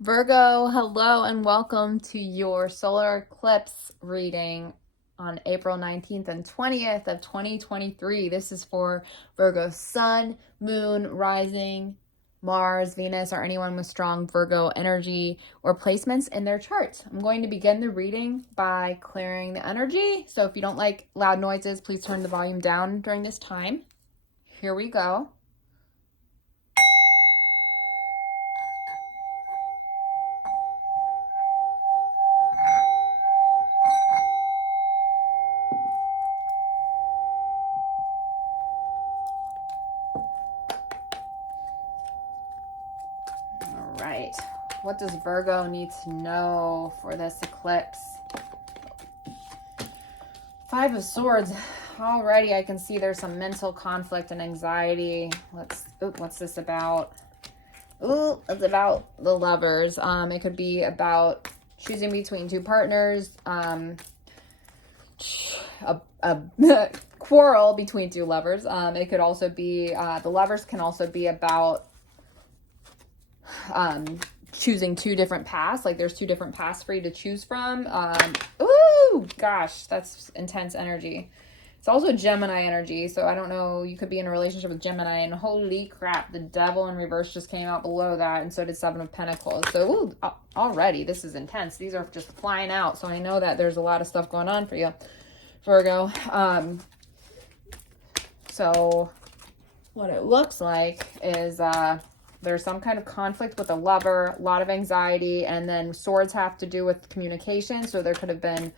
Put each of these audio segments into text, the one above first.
Virgo, hello and welcome to your solar eclipse reading on April 19th and 20th of 2023. This is for Virgo sun, moon, rising, Mars, Venus, or anyone with strong Virgo energy or placements in their chart. I'm going to begin the reading by clearing the energy. So if you don't like loud noises, please turn the volume down during this time. Here we go. All right. What does Virgo need to know for this eclipse? Five of Swords. Already I can see there's some mental conflict and anxiety. What's this about? Ooh, it's about the Lovers. It could be about choosing between two partners. A quarrel between two lovers. It could also be, the Lovers can also be about choosing two different paths. Like there's two different paths for you to choose from. Ooh, gosh, that's intense energy. It's also Gemini energy, so I don't know, you could be in a relationship with Gemini, and holy crap, the Devil in reverse just came out below that, and so did Seven of Pentacles. So ooh, already this is intense. These are just flying out, so I know that there's a lot of stuff going on for you, Virgo. So what it looks like is there's some kind of conflict with a lover, a lot of anxiety, and then swords have to do with communication. So there could have been,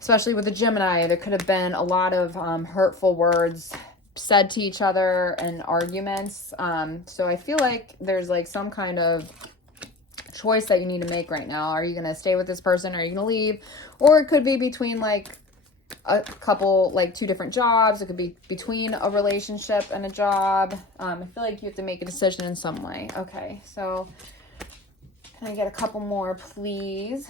especially with the Gemini, there could have been a lot of hurtful words said to each other and arguments. So I feel like there's like some kind of choice that you need to make right now. Are you going to stay with this person? Are you going to leave? Or it could be between like a couple, like two different jobs. It could be between a relationship and a job. I feel like you have to make a decision in some way. Okay, so can I get a couple more, please?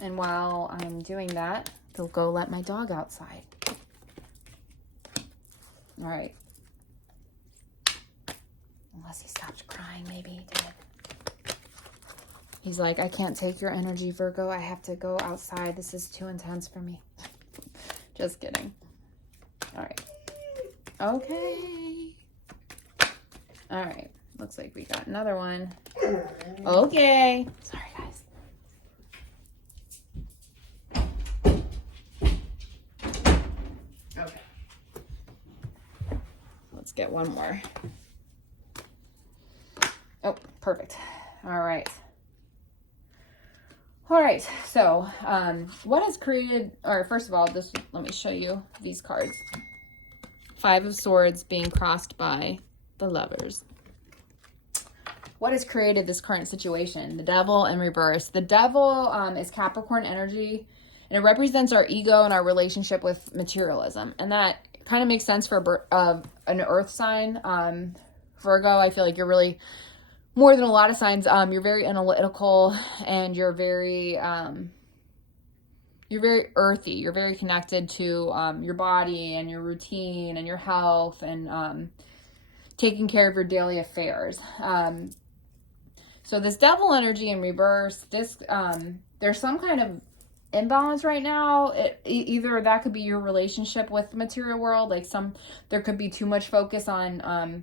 And while I'm doing that, they'll go let my dog outside. All right. Unless he stops crying, maybe he did. He's like, I can't take your energy, Virgo. I have to go outside. This is too intense for me. Just kidding. All right. Okay. All right. Looks like we got another one. Okay. Sorry, guys. Okay. Let's get one more. Oh, perfect. All right. All right, so what has created, or first of all, let me show you these cards. Five of Swords being crossed by the Lovers. What has created this current situation? The Devil in reverse. The Devil is Capricorn energy, and it represents our ego and our relationship with materialism. And that kind of makes sense for an earth sign. Virgo, I feel like you're really, more than a lot of signs, you're very analytical, and you're very earthy. You're very connected to your body and your routine and your health, and taking care of your daily affairs. So this Devil energy in reverse, there's some kind of imbalance right now. Either that could be your relationship with the material world, like there could be too much focus on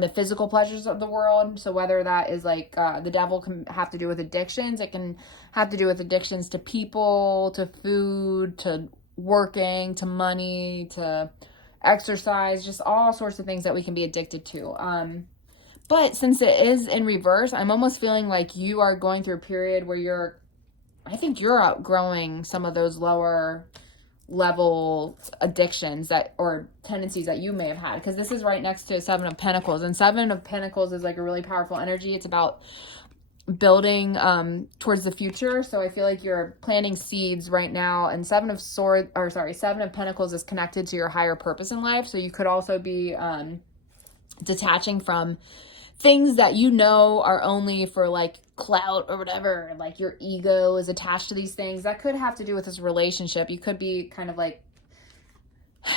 the physical pleasures of the world. So whether that is like the Devil can have to do with addictions, it can have to do with addictions to people, to food, to working, to money, to exercise, just all sorts of things that we can be addicted to. But since it is in reverse, I'm almost feeling like you are going through a period where I think you're outgrowing some of those lower level addictions or tendencies that you may have had, because this is right next to Seven of Pentacles, and Seven of Pentacles is like a really powerful energy. It's about building towards the future. So I feel like you're planting seeds right now, and Seven of Pentacles is connected to your higher purpose in life. So you could also be detaching from things that you know are only for like clout or whatever, like your ego is attached to these things. That could have to do with this relationship. You could be kind of like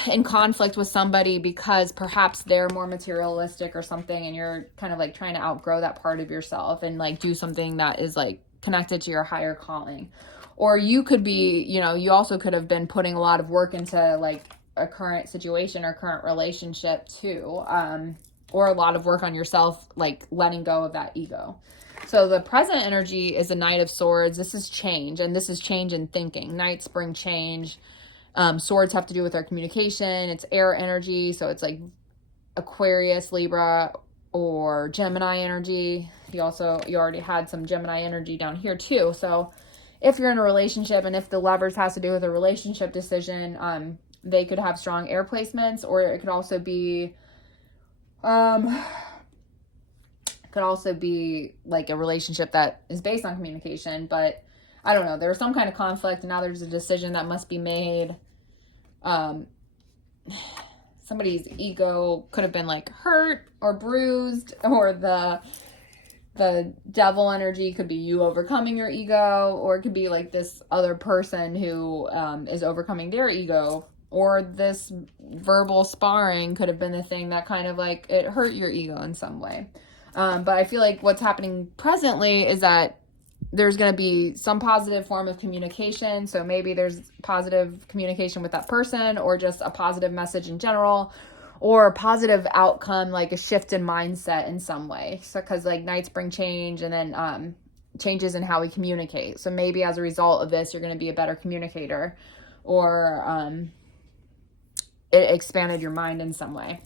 in conflict with somebody because perhaps they're more materialistic or something, and you're kind of like trying to outgrow that part of yourself and like do something that is like connected to your higher calling. Or you could be, you know, you also could have been putting a lot of work into like a current situation or current relationship too, or a lot of work on yourself, like letting go of that ego. So the present energy is the Knight of Swords. This is change, and this is change in thinking. Knights bring change. Swords have to do with our communication. It's air energy, so it's like Aquarius, Libra, or Gemini energy. You already had some Gemini energy down here too. So if you're in a relationship, and if the Lovers has to do with a relationship decision, they could have strong air placements, or it could also be like a relationship that is based on communication, but I don't know, there's some kind of conflict, and now there's a decision that must be made. Somebody's ego could have been like hurt or bruised, or the devil energy could be you overcoming your ego, or it could be like this other person who is overcoming their ego, or this verbal sparring could have been the thing that kind of like it hurt your ego in some way. But I feel like what's happening presently is that there's going to be some positive form of communication. So maybe there's positive communication with that person, or just a positive message in general, or a positive outcome, like a shift in mindset in some way. So, because like Knights bring change, and then changes in how we communicate. So maybe as a result of this, you're going to be a better communicator, or it expanded your mind in some way.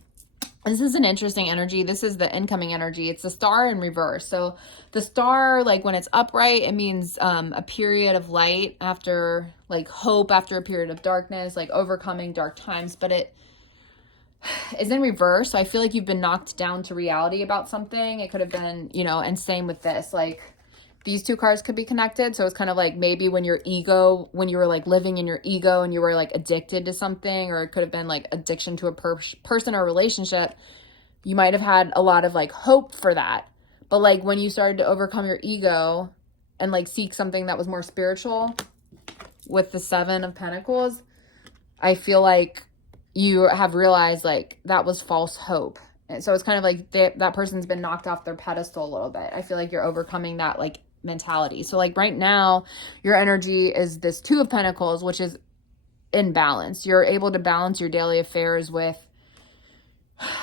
This is an interesting energy. This is the incoming energy. It's the star in reverse. So the star, like when it's upright, it means a period of light after, like hope after a period of darkness, like overcoming dark times. But it is in reverse. So I feel like you've been knocked down to reality about something. It could have been, you know, and same with this, like these two cards could be connected. So it's kind of like maybe when you were like living in your ego and you were like addicted to something, or it could have been like addiction to a person or relationship. You might have had a lot of like hope for that. But like when you started to overcome your ego and like seek something that was more spiritual with the Seven of Pentacles, I feel like you have realized like that was false hope. And so it's kind of like that person's been knocked off their pedestal a little bit. I feel like you're overcoming that like mentality. So like right now, your energy is this Two of Pentacles, which is in balance. You're able to balance your daily affairs with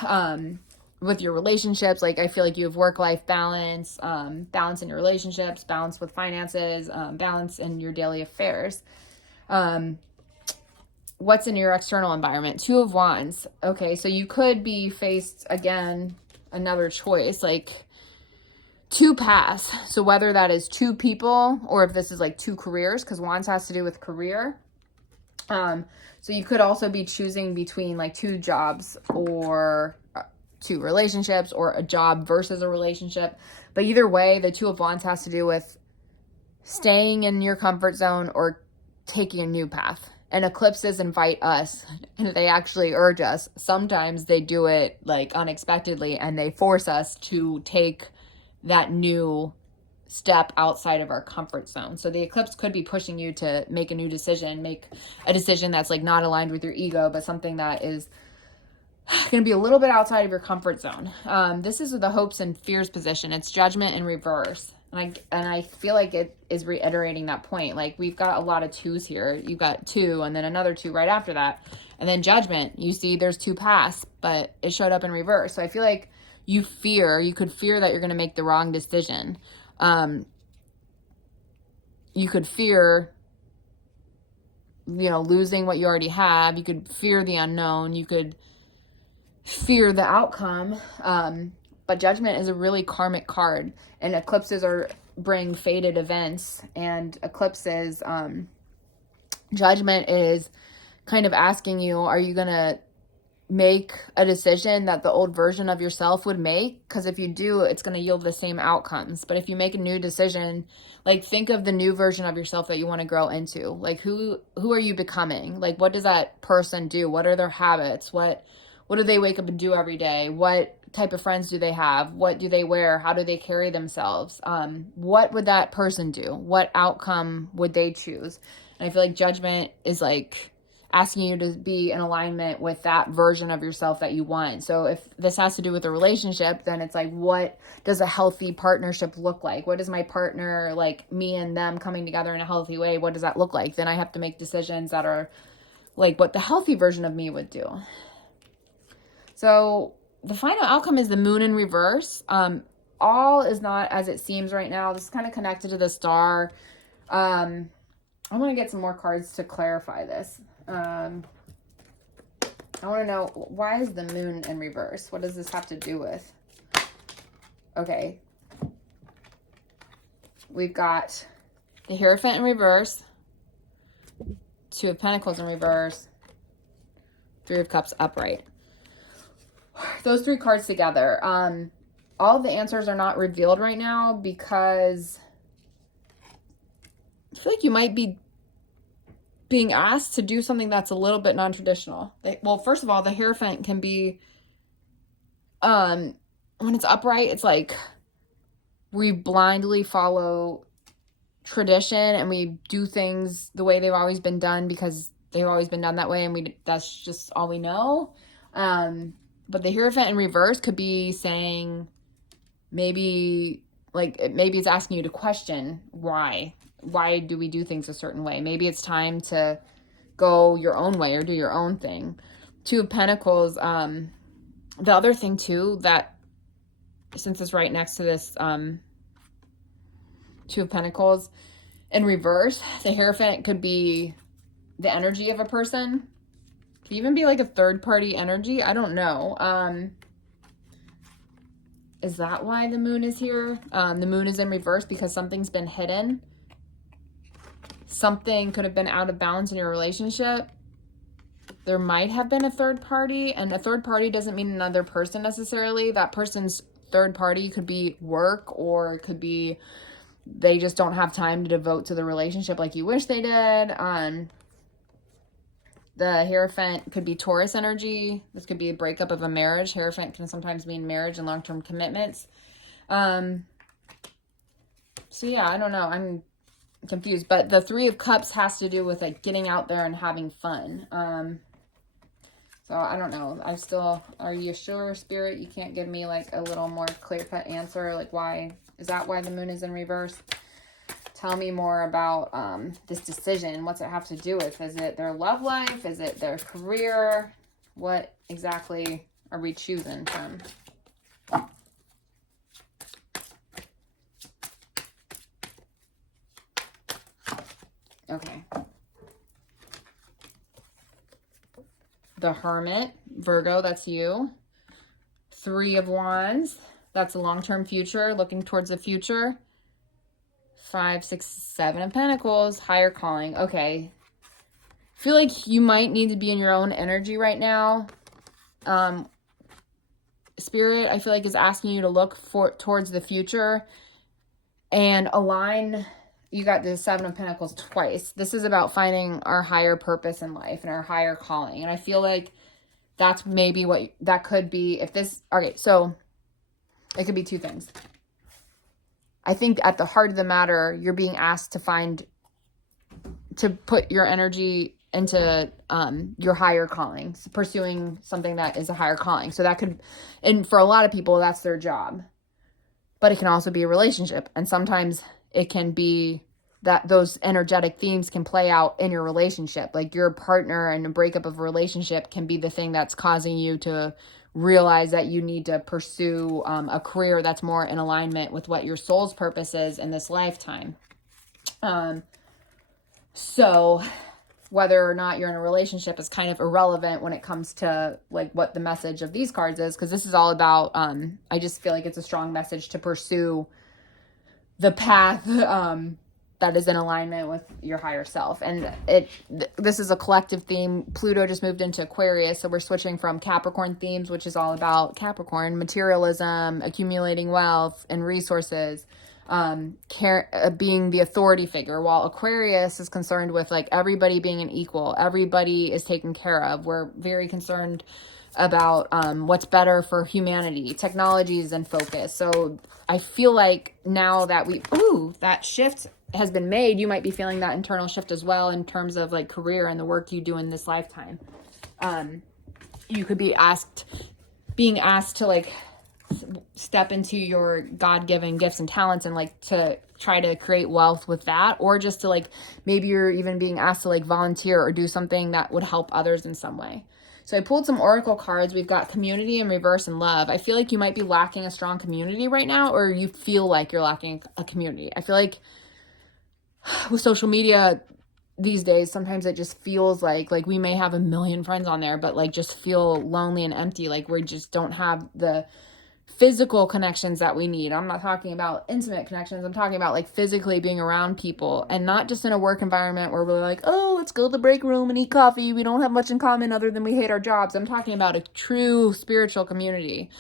your relationships. Like I feel like you have work-life balance, balance in your relationships, balance with finances, balance in your daily affairs. What's in your external environment? Two of Wands. Okay, so you could be faced again, another choice, like two paths. So whether that is two people, or if this is like two careers, because Wands has to do with career. So you could also be choosing between like two jobs, or two relationships, or a job versus a relationship. But either way, the Two of Wands has to do with staying in your comfort zone or taking a new path. And eclipses invite us, and they actually urge us. Sometimes they do it like unexpectedly, and they force us to take that new step outside of our comfort zone. So the eclipse could be pushing you to make a new decision, make a decision that's like not aligned with your ego, but something that is going to be a little bit outside of your comfort zone. This is the hopes and fears position. It's Judgment in reverse. And I feel like it is reiterating that point. Like we've got a lot of twos here. You've got two, and then another two right after that. And then Judgment, you see there's two paths, but it showed up in reverse. So I feel like you could fear that you're going to make the wrong decision. You could fear, you know, losing what you already have. You could fear the unknown. You could fear the outcome. But Judgment is a really karmic card, and eclipses bring fated events, and eclipses, Judgment is kind of asking you, are you going to make a decision that the old version of yourself would make? Because if you do, it's going to yield the same outcomes. But if you make a new decision, like think of the new version of yourself that you want to grow into. Like who are you becoming? Like what does that person do? What are their habits? What do they wake up and do every day? What type of friends do they have? What do they wear? How do they carry themselves? What would that person do? What outcome would they choose? And I feel like Judgment is like asking you to be in alignment with that version of yourself that you want. So if this has to do with a relationship, then it's like, what does a healthy partnership look like? What does my partner, like me and them coming together in a healthy way, what does that look like? Then I have to make decisions that are like what the healthy version of me would do. So the final outcome is the moon in reverse. All is not as it seems right now. This is kind of connected to the star. I want to get some more cards to clarify this. I want to know, why is the moon in reverse? What does this have to do with? Okay. We've got the Hierophant in reverse, Two of Pentacles in reverse, Three of Cups upright. Those three cards together. All of the answers are not revealed right now because I feel like you might be being asked to do something that's a little bit non-traditional. Well, first of all, the Hierophant can be, when it's upright, it's like we blindly follow tradition and we do things the way they've always been done because they've always been done that way, and that's just all we know. But the Hierophant in reverse could be saying maybe it's asking you to question why do we do things a certain way. Maybe it's time to go your own way or do your own thing. Two of Pentacles. The other thing too, that since it's right next to this Two of Pentacles in reverse, the Hierophant could be the energy of a person. Could even be like a third party energy. I don't know. Is that why the moon is here? The moon is in reverse because something's been hidden. Something could have been out of balance in your relationship. There might have been a third party, and a third party doesn't mean another person necessarily. That person's third party could be work, or it could be they just don't have time to devote to the relationship like you wish they did. The Hierophant could be Taurus energy. This could be a breakup of a marriage. Hierophant can sometimes mean marriage and long-term commitments. So yeah, I don't know. I'm confused. But the Three of Cups has to do with like getting out there and having fun. So I don't know. Are you sure, Spirit? You can't give me like a little more clear-cut answer? Like why, is that why the moon is in reverse? Tell me more about this decision. What's it have to do with? Is it their love life? Is it their career? What exactly are we choosing from? Okay. The Hermit, Virgo, that's you. Three of Wands, that's a long-term future, looking towards the future. 5, 6, 7 of Pentacles, higher calling. Okay. I feel like you might need to be in your own energy right now. Spirit, I feel like, is asking you to look towards the future and align. You got the 7 of Pentacles twice. This is about finding our higher purpose in life and our higher calling. And I feel like that's maybe what that could be. If this, okay, so it could be two things. I think at the heart of the matter, you're being asked to put your energy into your higher calling, so pursuing something that is a higher calling. So that could, and for a lot of people, that's their job. But it can also be a relationship. And sometimes it can be that those energetic themes can play out in your relationship. Like your partner and a breakup of a relationship can be the thing that's causing you to realize that you need to pursue a career that's more in alignment with what your soul's purpose is in this lifetime. So whether or not you're in a relationship is kind of irrelevant when it comes to like what the message of these cards is, because this is all about, I just feel like it's a strong message to pursue the path that is in alignment with your higher self. And this is a collective theme. Pluto just moved into Aquarius, so we're switching from Capricorn themes, which is all about Capricorn, materialism, accumulating wealth and resources, being the authority figure, while Aquarius is concerned with like everybody being an equal, everybody is taken care of. We're very concerned about what's better for humanity. Technology is in focus. So I feel like now that that shift has been made, you might be feeling that internal shift as well in terms of like career and the work you do in this lifetime. You could be being asked to like step into your God-given gifts and talents and like to try to create wealth with that, or just to like, maybe you're even being asked to like volunteer or do something that would help others in some way. So I pulled some oracle cards. We've got community in reverse and love. I feel like you might be lacking a strong community right now, or you feel like you're lacking a community. I feel like with social media these days, sometimes it just feels like we may have a million friends on there, but like just feel lonely and empty. Like we just don't have the physical connections that we need. I'm not talking about intimate connections. I'm talking about like physically being around people, and not just in a work environment where we're like, oh, let's go to the break room and eat coffee. We don't have much in common other than we hate our jobs. I'm talking about a true spiritual community.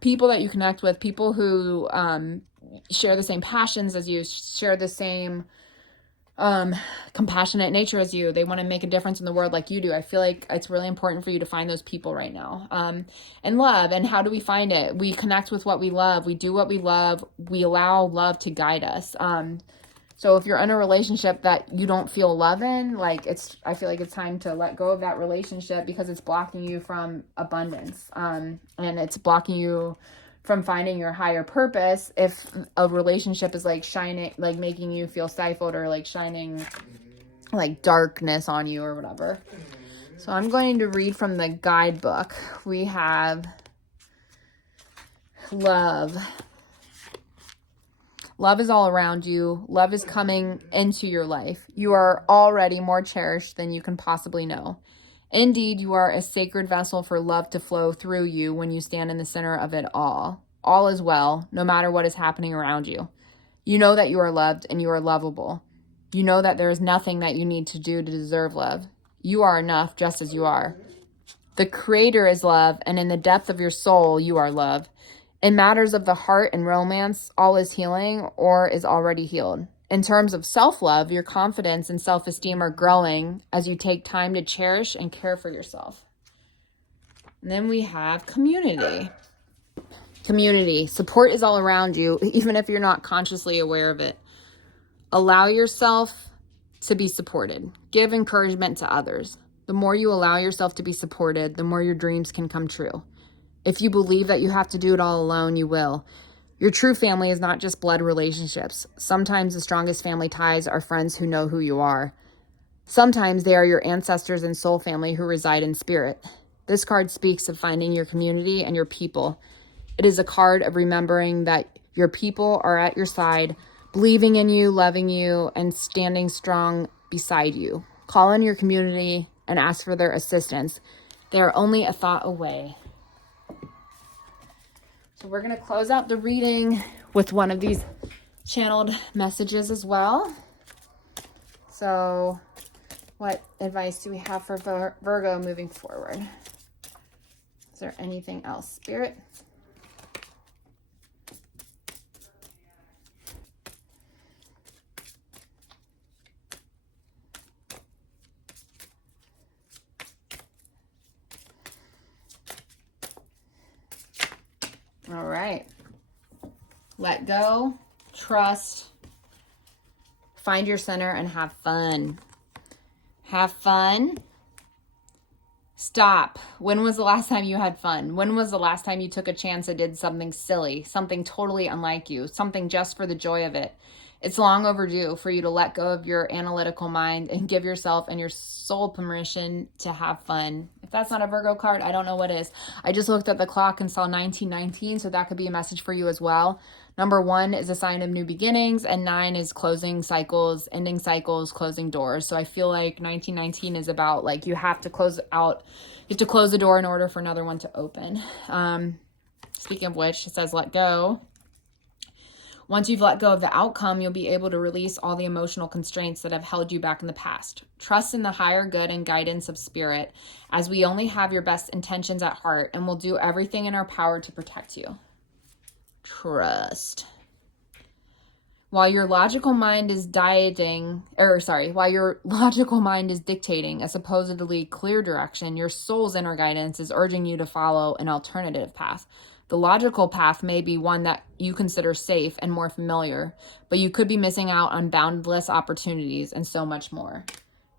People that you connect with, people who share the same passions as you, share the same compassionate nature as you. They want to make a difference in the world like you do. I feel like it's really important for you to find those people right now. And love. And how do we find it? We connect with what we love. We do what we love. We allow love to guide us. So if you're in a relationship that you don't feel love in, I feel like it's time to let go of that relationship, because it's blocking you from abundance. And it's blocking you from finding your higher purpose. If a relationship is like shining, like making you feel stifled, or like shining like darkness on you or whatever. So I'm going to read from the guidebook. We have love. Love is all around you. Love is coming into your life. You are already more cherished than you can possibly know. Indeed, you are a sacred vessel for love to flow through you when you stand in the center of it all. All is well, no matter what is happening around you. You know that you are loved and you are lovable. You know that there is nothing that you need to do to deserve love. You are enough just as you are. The Creator is love, and in the depth of your soul, you are love. In matters of the heart and romance, all is healing or is already healed. In terms of self-love, your confidence and self-esteem are growing as you take time to cherish and care for yourself. And then we have community. Community. Support is all around you, even if you're not consciously aware of it. Allow yourself to be supported. Give encouragement to others. The more you allow yourself to be supported, the more your dreams can come true. If you believe that you have to do it all alone, you will. Your true family is not just blood relationships. Sometimes the strongest family ties are friends who know who you are. Sometimes they are your ancestors and soul family who reside in spirit. This card speaks of finding your community and your people. It is a card of remembering that your people are at your side, believing in you, loving you, and standing strong beside you. Call in your community and ask for their assistance. They are only a thought away. So we're going to close out the reading with one of these channeled messages as well. So what advice do we have for Virgo moving forward? Is there anything else, Spirit? All right. Let go, trust, find your center, and have fun. Have fun. Stop. When was the last time you had fun? When was the last time you took a chance and did something silly, something totally unlike you, something just for the joy of it? It's long overdue for you to let go of your analytical mind and give yourself and your soul permission to have fun. If that's not a Virgo card, I don't know what is. I just looked at the clock and saw 1919, so that could be a message for you as well. Number 1 is a sign of new beginnings, and 9 is closing cycles, ending cycles, closing doors. So I feel like 1919 is about like you have to close the door in order for another one to open. Speaking of which, it says let go. Once you've let go of the outcome, you'll be able to release all the emotional constraints that have held you back in the past. Trust in the higher good and guidance of spirit, as we only have your best intentions at heart and will do everything in our power to protect you. Trust. While your logical mind is while your logical mind is dictating a supposedly clear direction, your soul's inner guidance is urging you to follow an alternative path. The logical path may be one that you consider safe and more familiar, but you could be missing out on boundless opportunities and so much more.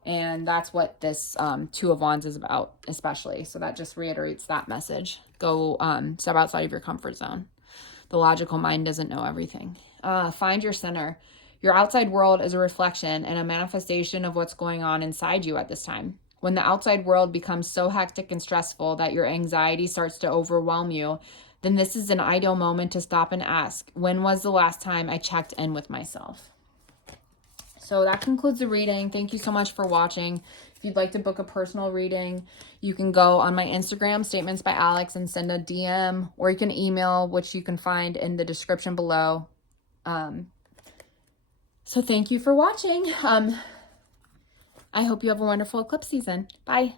And that's what this Two of Wands is about, especially. So that just reiterates that message. Go step outside of your comfort zone. The logical mind doesn't know everything. Find your center. Your outside world is a reflection and a manifestation of what's going on inside you at this time. When the outside world becomes so hectic and stressful that your anxiety starts to overwhelm you, then this is an ideal moment to stop and ask, when was the last time I checked in with myself? So that concludes the reading. Thank you so much for watching. If you'd like to book a personal reading, you can go on my Instagram, Statements by Alex, and send a DM, or you can email, which you can find in the description below. So thank you for watching. I hope you have a wonderful eclipse season. Bye.